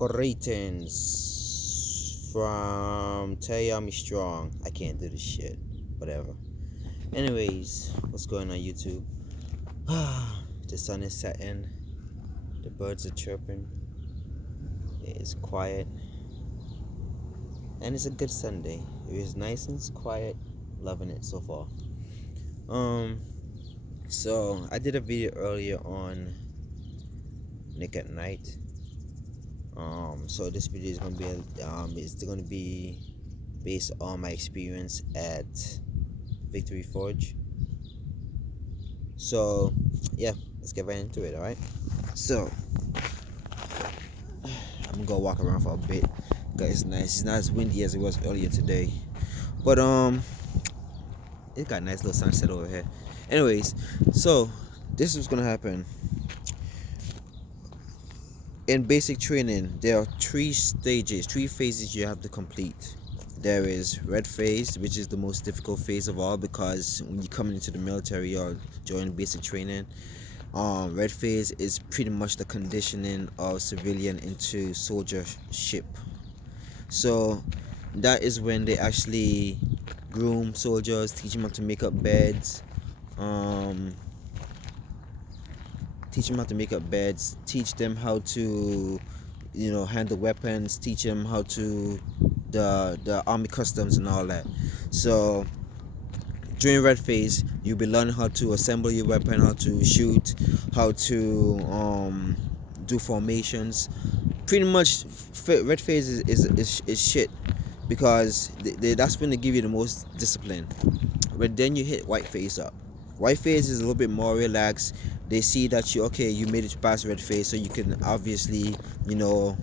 Greetings from Tayami Strong. I can't do this shit. Whatever. Anyways, what's going on YouTube? The sun is setting. The birds are chirping. It is quiet. And it's a good Sunday. It is nice and it's quiet. Loving it so far. So I did a video earlier on Nick at Night. So this video is gonna be based on my experience at Victory Forge. So yeah, let's get right into it. All right. So I'm gonna go walk around for a bit. Cause it's nice. It's not as windy as it was earlier today, but it got a nice little sunset over here. Anyways, so this is gonna happen. In basic training, there are three phases you have to complete. There is red phase, which is the most difficult phase of all, because when you come into the military or join basic training, red phase is pretty much the conditioning of civilian into soldiership. So that is when they actually groom soldiers, teach them how to make up beds, teach them how to handle weapons, teach them how to the army customs and all that. So during red phase, you'll be learning how to assemble your weapon, how to shoot, how to do formations. Pretty much red phase is shit, because that's when they give you the most discipline. But then you hit white phase up. White phase is a little bit more relaxed. They see that you made it past red phase, so you can obviously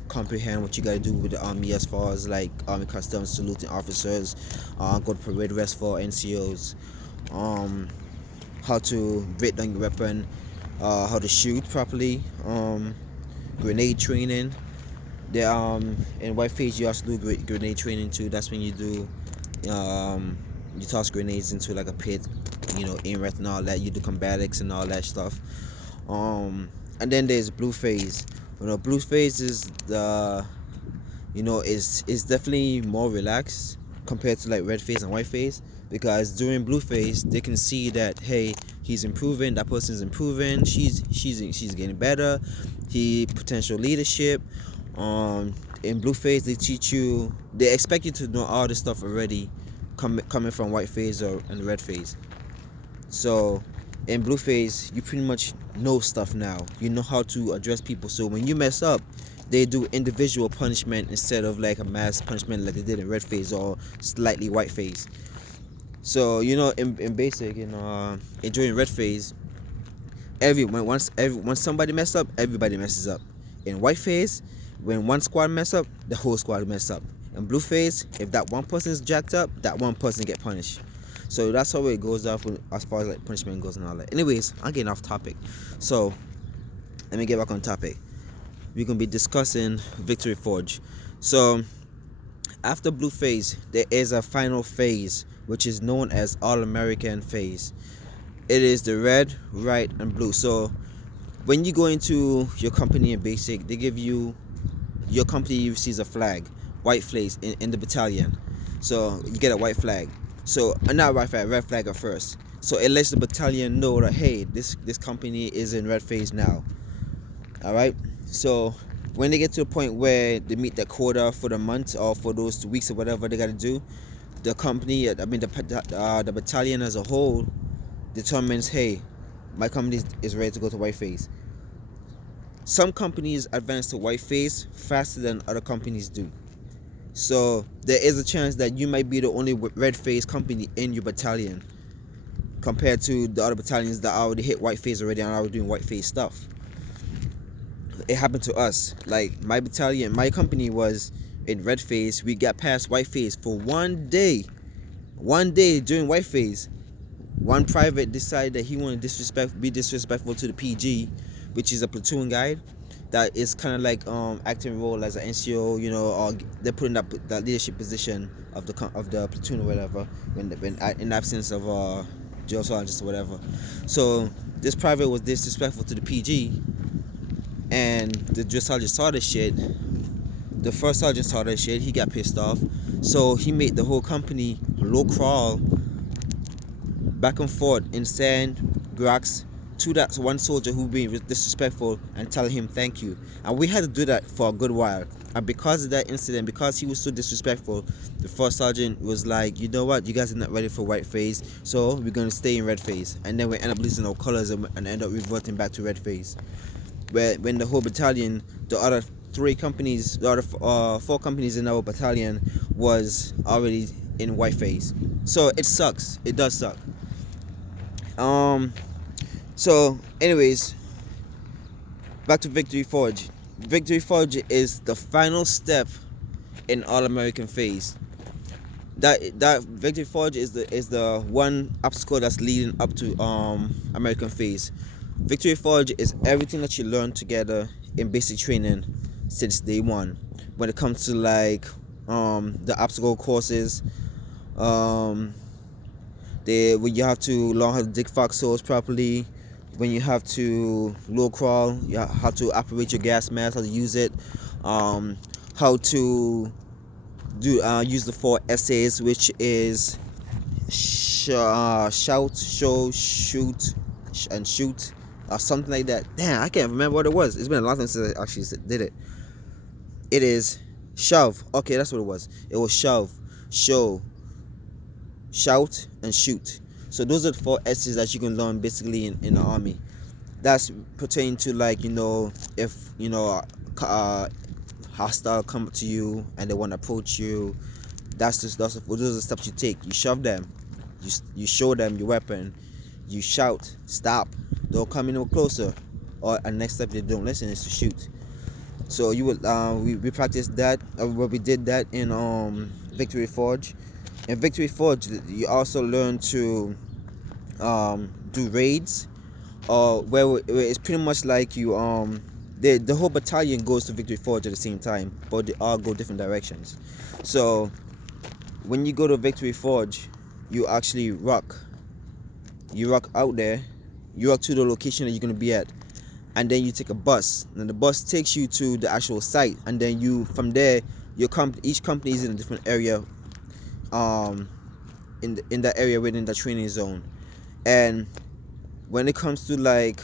comprehend what you gotta do with the army, as far as like army customs, saluting officers, go to parade rest for NCOs, how to break down your weapon, how to shoot properly, grenade training. There in white phase you also do grenade training too. That's when you do you toss grenades into like a pit, aim right and all that. You do combatics and all that stuff. And then there's blue phase. Blue phase is the is definitely more relaxed compared to like red phase and white phase, because during blue phase they can see that, hey, he's improving, that person's improving, she's getting better, he potential leadership. In blue phase they expect you to know all this stuff already, coming from white phase and red phase. So in blue phase you pretty much know stuff now. You know how to address people, so when you mess up, they do individual punishment instead of like a mass punishment like they did in red phase or slightly white phase. So in basic, during red phase, once somebody mess up, everybody messes up. In white phase, when one squad mess up, the whole squad mess up. In blue phase, if that one person is jacked up, that one person get punished. So that's how it goes off as far as like punishment goes and all that. Anyways, I'm getting off topic. So let me get back on topic. We're gonna be discussing Victory Forge. So after blue phase, there is a final phase which is known as All-American phase. It is the red, white, and blue. So when you go into your company in basic, they give you, your company receives a flag, white flags in the battalion. So you get a white flag. So not white flag, red flag at first. So it lets the battalion know that, hey, this company is in red phase now. All right. So when they get to a point where they meet their quota for the month or for those 2 weeks or whatever they got to do, the company, the battalion as a whole determines, hey, my company is ready to go to white phase. Some companies advance to white phase faster than other companies do. So there is a chance that you might be the only red phase company in your battalion, compared to the other battalions that already hit white phase already and are doing white phase stuff. It happened to us. Like my battalion, my company was in red phase. We got past white phase for one day. One day during white phase, one private decided that he wanted to be disrespectful to the PG, which is a platoon guide. That is kind of like acting role as an NCO, or they're putting that leadership position of the platoon or whatever, when in absence of drill sergeants or whatever. So this private was disrespectful to the PG, and the drill sergeant saw this shit, the first sergeant saw that shit. He got pissed off, so he made the whole company low crawl back and forth in sand, grass, to that one soldier who being disrespectful and tell him thank you. And we had to do that for a good while. And because of that incident, because he was so disrespectful, the first sergeant was like, you know what, you guys are not ready for white phase, so we're going to stay in red phase. And then we end up losing our colors and end up reverting back to red phase. Where when the whole battalion, the other four companies in our battalion was already in white phase. So it sucks. It does suck. So anyways, back to Victory Forge. Victory Forge is the final step in All American phase. That Victory Forge is the one obstacle that's leading up to American phase. Victory Forge is everything that you learn together in basic training since day one. When it comes to like the obstacle courses, when you have to learn how to dig foxholes properly, when you have to low crawl, you how to operate your gas mask, how to use it, how to do use the 4 essays, which is shout, show, shoot, and shoot, or something like that. Damn, I can't remember what it was. It's been a long time since I actually did it. It is shove. Okay, that's what it was. It was shove, show, shout, and shoot. So those are the 4 essays that you can learn basically in the army. That's pertaining to, like, if hostile come to you and they want to approach you, those are the steps you take. You shove them, you show them your weapon, you shout, stop, don't come in no closer, or the next step they don't listen is to shoot. So you would we practiced that, we did that in Victory Forge. In Victory Forge, you also learn to do raids, where it's pretty much like you the whole battalion goes to Victory Forge at the same time, but they all go different directions. So when you go to Victory Forge, you actually rock out there, you rock to the location that you're going to be at, and then you take a bus, and the bus takes you to the actual site, and then you from there each company is in a different area, in that area within the training zone. And when it comes to like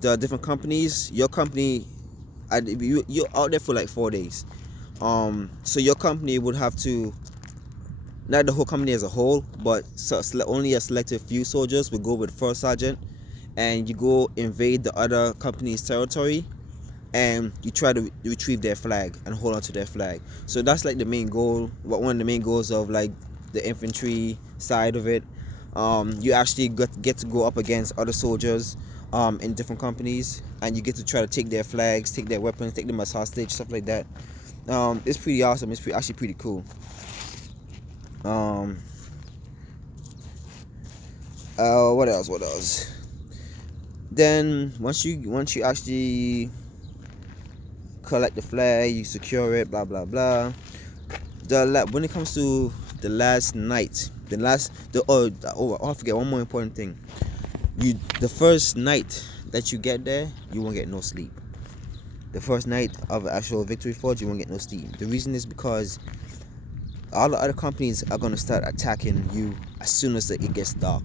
the different companies, your company, you're out there for like 4 days. So your company would have to, not the whole company as a whole, but only a selected few soldiers would go with first sergeant, and you go invade the other company's territory, and you try to retrieve their flag and hold on to their flag. So that's like the main goal, one of the main goals of like the infantry side of it. You actually get to go up against other soldiers in different companies, and you get to try to take their flags, take their weapons, take them as hostage, stuff like that. It's pretty awesome. It's actually pretty cool. What else? Then once you actually collect the flag, you secure it, blah blah blah. When it comes to the last night, I forget one more important thing. The first night that you get there, you won't get no sleep. The first night of actual Victory Forge, you won't get no sleep. The reason is because all the other companies are going to start attacking you as soon as it gets dark.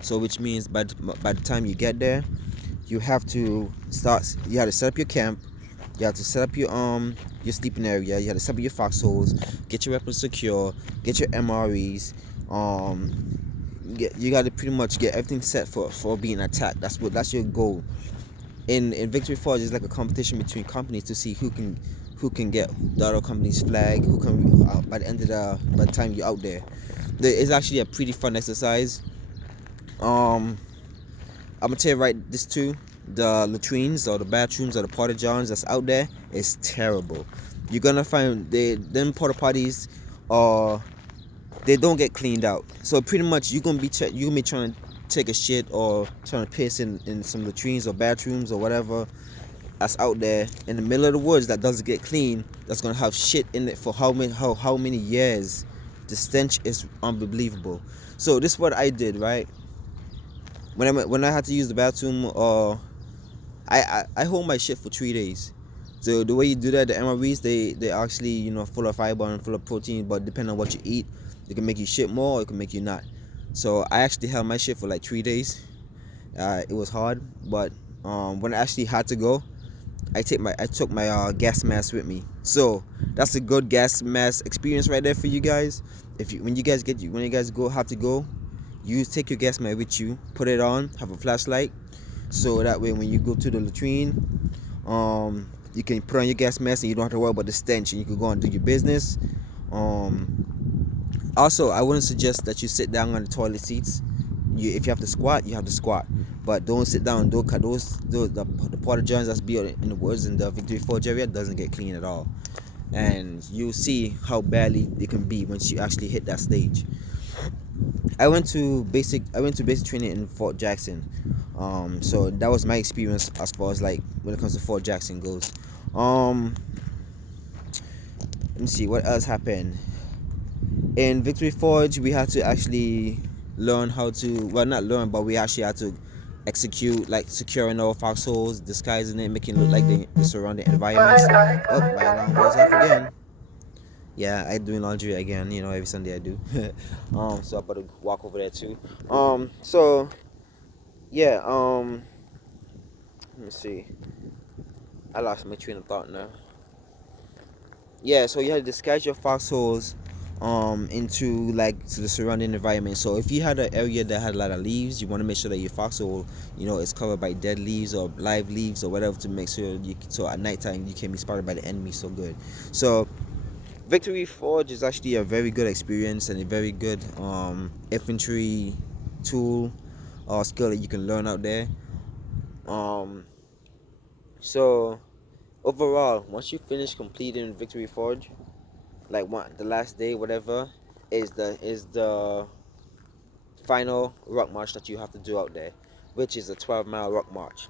So which means by the time you get there, you have to set up your camp, you have to set up your sleeping area, you have to set up your foxholes, get your weapons secure, get your MREs, you got to pretty much get everything set for being attacked. That's your goal. In Victory Forge, it's like a competition between companies to see who can get the other company's flag, who can by the time you're out there. It's actually a pretty fun exercise. I'm gonna tell you right this too. The latrines or the bathrooms or the porta johns that's out there is terrible. You're gonna find them porta potties they don't get cleaned out. So pretty much you're gonna be trying to take a shit or trying to piss in some latrines or bathrooms or whatever that's out there in the middle of the woods that doesn't get clean, that's gonna have shit in it for how many years. The stench is unbelievable. So this is what I did, right? When I had to use the bathroom, I hold my shit for 3 days. So the way you do that, the MREs, they actually, full of fiber and full of protein, but depending on what you eat, it can make you shit more or it can make you not. So I actually held my shit for like 3 days. It was hard, but when I actually had to go, I took my gas mask with me. So that's a good gas mask experience right there for you guys. When you guys go have to go, you take your gas mask with you, put it on, have a flashlight, so that way when you go to the latrine, you can put on your gas mask and you don't have to worry about the stench, and you can go and do your business. Also, I wouldn't suggest that you sit down on the toilet seats. If you have to squat, you have to squat, but don't sit down. Don't cut the porta johns that's built in the woods in the Victory Forge area doesn't get clean at all, and you'll see how badly it can be once you actually hit that stage. I went to basic training in Fort Jackson, so that was my experience as far as like when it comes to Fort Jackson goes. Let me see what else happened. In Victory Forge, we had to actually learn how to, well, not learn, but we actually had to execute like securing our foxholes, disguising it, making it look like the surrounding environments. Oh, my alarm goes off again. Yeah, I do laundry again. Every Sunday I do. So I better walk over there too. So yeah. Let me see. I lost my train of thought now. Yeah, so you had to disguise your foxholes into like to the surrounding environment. So if you had an area that had a lot of leaves, you want to make sure that your foxhole, is covered by dead leaves or live leaves or whatever, to make sure so at nighttime you can be spotted by the enemy so good. So Victory Forge is actually a very good experience and a very good infantry tool or skill that you can learn out there. So overall, once you finish completing Victory Forge, like the last day, whatever, is the final rock march that you have to do out there, which is a 12-mile rock march.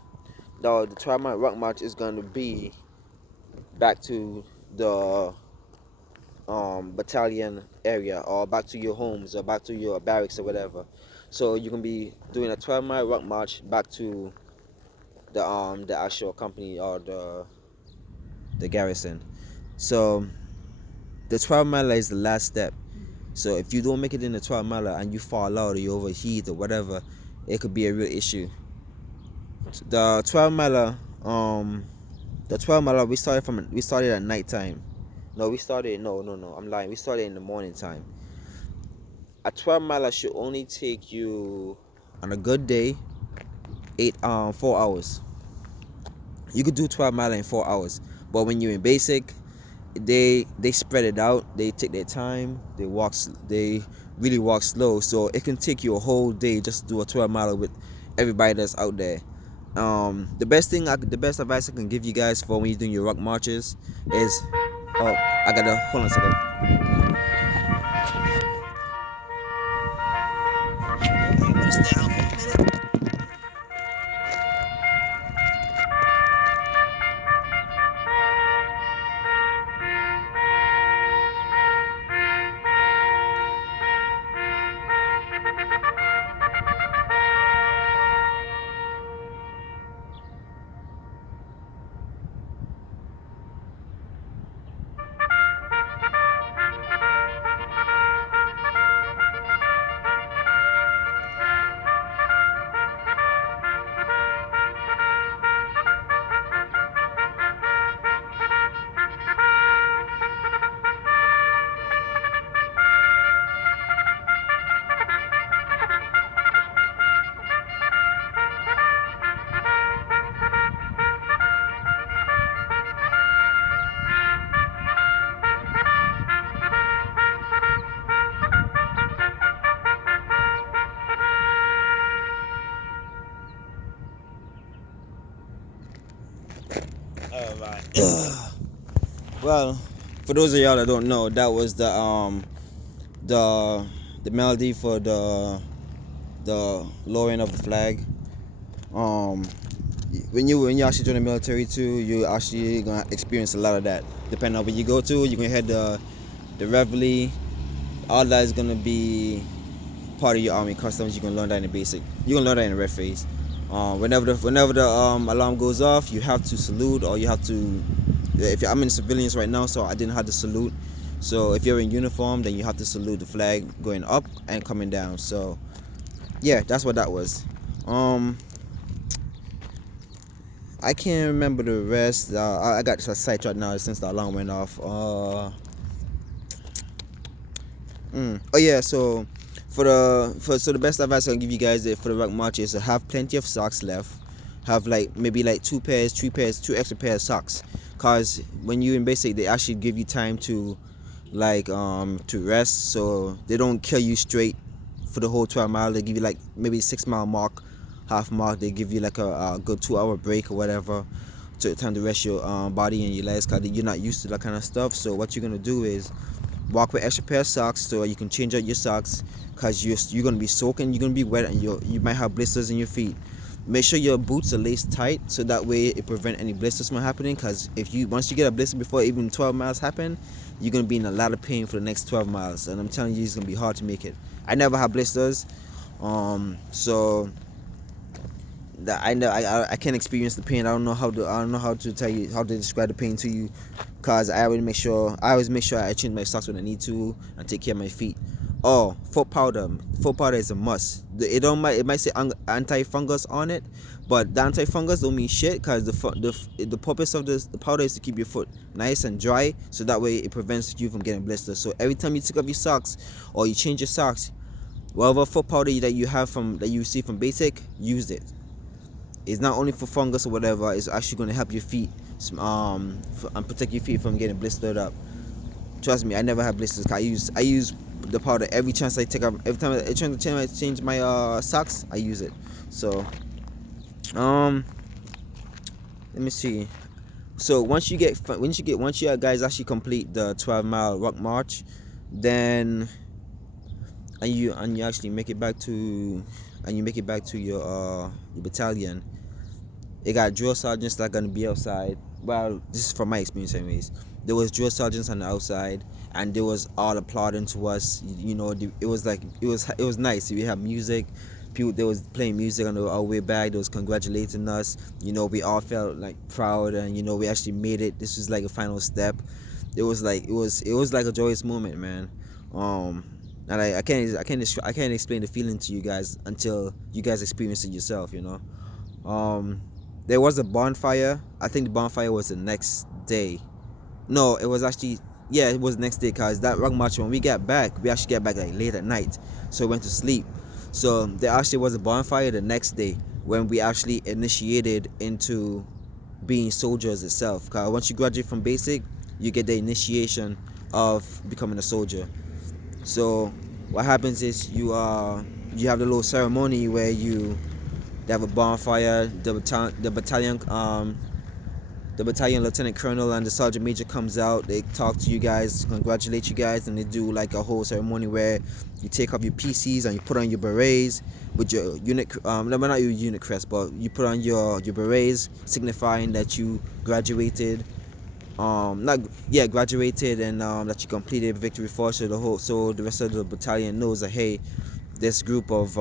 Now the 12-mile rock march is going to be back to the battalion area, or back to your homes, or back to your barracks or whatever. So you can be doing a 12-mile rock march back to the actual company or the garrison. So the 12 miler is the last step. So if you don't make it in the 12 miler and you fall out or you overheat or whatever, it could be a real issue. The 12 miler, we started at nighttime. No, I'm lying. We started in the morning time. A 12 miler should only take you, on a good day, 4 hours. You could do 12 miler in 4 hours, but when you're in basic, they spread it out. They take their time. They really walk slow, so it can take you a whole day just to do a 12 miler with everybody that's out there. The best advice I can give you guys for when you're doing your rock marches is, I gotta hold on a second. I'm gonna stay out for a minute. Well, for those of y'all that don't know, that was the melody for the lowering of the flag. When you actually join the military too, you actually gonna experience a lot of that. Depending on where you go to, you can hear the reveille. All that is gonna be part of your army customs. You can learn that in the basic. You can learn that in the red phase. Whenever the alarm goes off, you have to salute, or you have to if I'm in civilians right now, so I didn't have to salute. So if you're in uniform, then you have to salute the flag going up and coming down. So yeah, that's what that was. I can't remember the rest. I got sidetracked now since the alarm went off. Oh yeah, so the best advice I can give you guys for the rock march is to have plenty of socks left. Have like maybe like 2 pairs, 3 pairs, 2 extra pairs of socks. Cause when you in basic, they actually give you time to to rest, so they don't kill you straight for the whole 12 mile. They give you like maybe 6 mile mark, half mark. They give you like a good 2 hour break or whatever, to time to rest your body and your legs, cause you're not used to that kind of stuff. So what you're gonna do is walk with extra pair of socks, so you can change out your socks, cause you're gonna be soaking, you're gonna be wet, and you might have blisters in your feet. Make sure your boots are laced tight, so that way it prevent any blisters from happening. Cause if you once you get a blister before even 12 miles happen, you're gonna be in a lot of pain for the next 12 miles, and I'm telling you, it's gonna be hard to make it. I never had blisters, so that I know I can't experience the pain. I don't know how to tell you, how to describe the pain to you, cause I always make sure I change my socks when I need to and take care of my feet. Oh, foot powder. Foot powder is a must. It might say anti-fungus on it, but the anti-fungus don't mean shit, cause the purpose of the powder is to keep your foot nice and dry, so that way it prevents you from getting blisters. So every time you take off your socks or you change your socks, whatever foot powder that you see from basic, use it. It's not only for fungus or whatever. It's actually going to help your feet and protect your feet from getting blistered up. Trust me, I never had blisters. I use the powder every chance I take off. Every time I try to change my socks, I use it. So let me see. So once you guys actually complete the 12-mile rock march, then and you actually make it back to your battalion. They got drill sergeants that are gonna be outside. Well, this is from my experience, anyways. There was drill sergeants on the outside, and they was all applauding to us. You know, it was nice. We had music. People, they was playing music on our way back. They was congratulating us. You know, we all felt like proud, and you know, we actually made it. This was like a final step. It was like a joyous moment, man. And I can't explain the feeling to you guys until you guys experience it yourself. You know. There was a bonfire. I think the bonfire was the next day. No, it was actually, yeah, it was the next day, cause that rock march, when we actually get back like late at night, so we went to sleep. So there actually was a bonfire the next day when we actually initiated into being soldiers itself. Cause once you graduate from basic, you get the initiation of becoming a soldier. So what happens is you have the little ceremony where they have a bonfire. The battalion lieutenant colonel and the sergeant major comes out. They talk to you guys, congratulate you guys, and they do like a whole ceremony where you take off your PCs and you put on your berets with your unit no, not your unit crest, but you put on your berets, signifying that you graduated, graduated, and that you completed victory force. So the rest of the battalion knows that, hey, this group of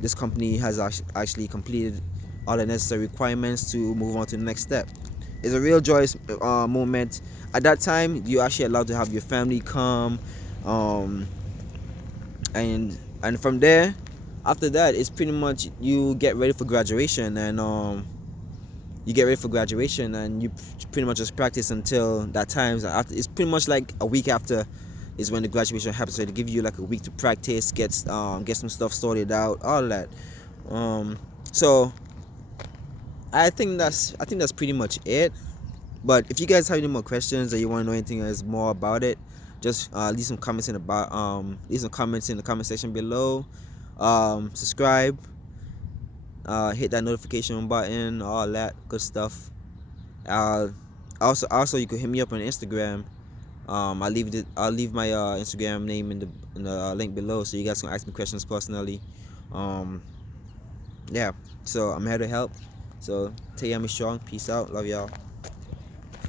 this company has actually completed all the necessary requirements to move on to the next step. It's a real joyous moment. At that time, you're actually allowed to have your family come, and from there, after that, it's pretty much you get ready for graduation, and you pretty much just practice until that time. After, it's pretty much like a week after is when the graduation happens. So they give you like a week to practice, get some stuff sorted out, all that. So I think that's pretty much it. But if you guys have any more questions or you want to know anything else more about it, just leave some comments in the comment section below. Subscribe, hit that notification button, all that good stuff. Also you could hit me up on Instagram. I'll leave my Instagram name in the link below, so you guys can ask me questions personally. Yeah, so I'm here to help. So take care, me strong. Peace out. Love y'all.